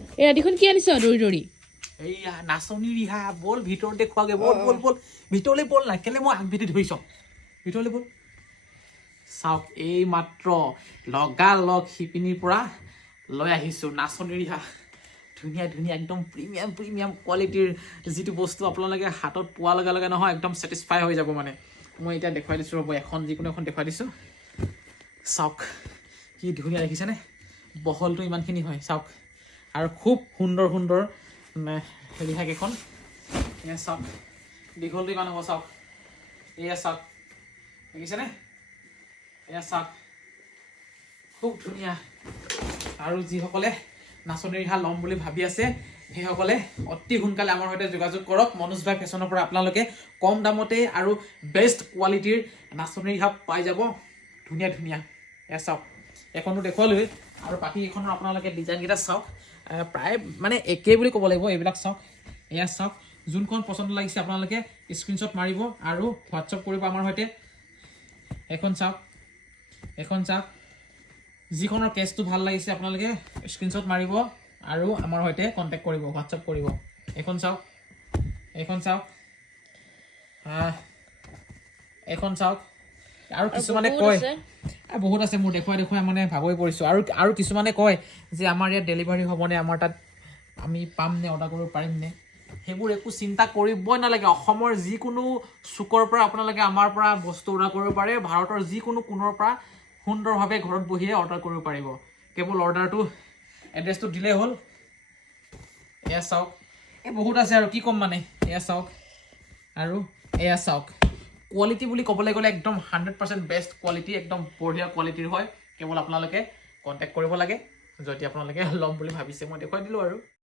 এই ৰাতিখন কি আনিছ দৌৰি দৌৰি এইয়া নাচনী ৰিহা বল ভিতৰত দেখুৱাগে বল বল বল ভিতৰলৈ বল না কেলে মই আগভেটি ধৰিছ ভিতৰলৈ বল চাওক এই মাত্ৰ লগালগ শিপিনীৰ পৰা লৈ আহিছোঁ নাচনী ৰিহা ধুনীয়া ধুনীয়া একদম প্ৰিমিয়াম কোৱালিটিৰ যিটো বস্তু আপোনালোকে হাতত পোৱাৰ লগে লগে নহয় একদম ছেটিছফাই হৈ যাব মানে মই এতিয়া দেখুৱাই দিছোঁ ৰ'ব এখন যিকোনো এখন দেখুৱাই দিছোঁ চাওক কি ধুনীয়া দেখিছেনে বহলটো ইমানখিনি হয় চাওক আৰু খুব সুন্দৰ সুন্দৰ ৰিহাকেইখন এয়া চাওক দীঘলটো ইমান হ'ব চাওক এয়া চাওক দেখিছেনে এয়া চাওক খুব ধুনীয়া আৰু যিসকলে নাচনী ৰিহা ল'ম বুলি ভাবি আছে সেইসকলে অতি সোনকালে আমাৰ সৈতে যোগাযোগ কৰক মনোজ ভাই ফেশ্বনৰ পৰা আপোনালোকে কম দামতে আৰু বেষ্ট কোৱালিটিৰ নাচনী ৰিহা পাই যাব ধুনীয়া ধুনীয়া এয়া চাওক এখনো দেখুৱালৈ আৰু বাকী এখনৰ আপোনালোকে ডিজাইনকেইটা চাওক প্ৰায় মানে একেই বুলি ক'ব লাগিব এইবিলাক চাওক এয়া চাওক যোনখন পচন্দ লাগিছে আপোনালোকে স্ক্ৰীনশ্বট মাৰিব আৰু হোৱাটছআপ কৰিব আমাৰ সৈতে এখন চাওক যিখনৰ কেছটো ভাল লাগিছে আপোনালোকে স্ক্ৰীনশ্বট মাৰিব আৰু আমাৰ সৈতে কণ্টেক্ট কৰিব হোৱাটছআপ কৰিব এখন চাওক আৰু কিছুমানে কয় বহুত আছে মোৰ দেখুৱাই মানে ভাগৰি পৰিছোঁ আৰু কিছুমানে কয় যে আমাৰ ইয়াত ডেলিভাৰী হ'বনে আমাৰ তাত আমি পাম নে অৰ্ডাৰ কৰিব পাৰিম নে সেইবোৰ একো চিন্তা কৰিবই নালাগে অসমৰ যিকোনো চুকৰ পৰা আপোনালোকে আমাৰ পৰা বস্তু অৰ্ডাৰ কৰিব পাৰে ভাৰতৰ যিকোনো কোণৰ পৰা সুন্দৰভাৱে ঘৰত বহিয়ে অৰ্ডাৰ কৰিব পাৰিব কেৱল অৰ্ডাৰটো এড্ৰেছটো দিলেই হ'ল এয়া চাওক এই বহুত আছে আৰু কি ক'ম মানে এয়া চাওক আৰু এয়া চাওক কোৱালিটি বুলি ক'বলৈ গ'লে একদম 100% বেষ্ট কোৱালিটি একদম বঢ়িয়া কোৱালিটিৰ হয় কেৱল আপোনালোকে কণ্টেক্ট কৰিব লাগে যদি আপোনালোকে ল'ম বুলি ভাবিছে মই দেখুৱাই দিলোঁ আৰু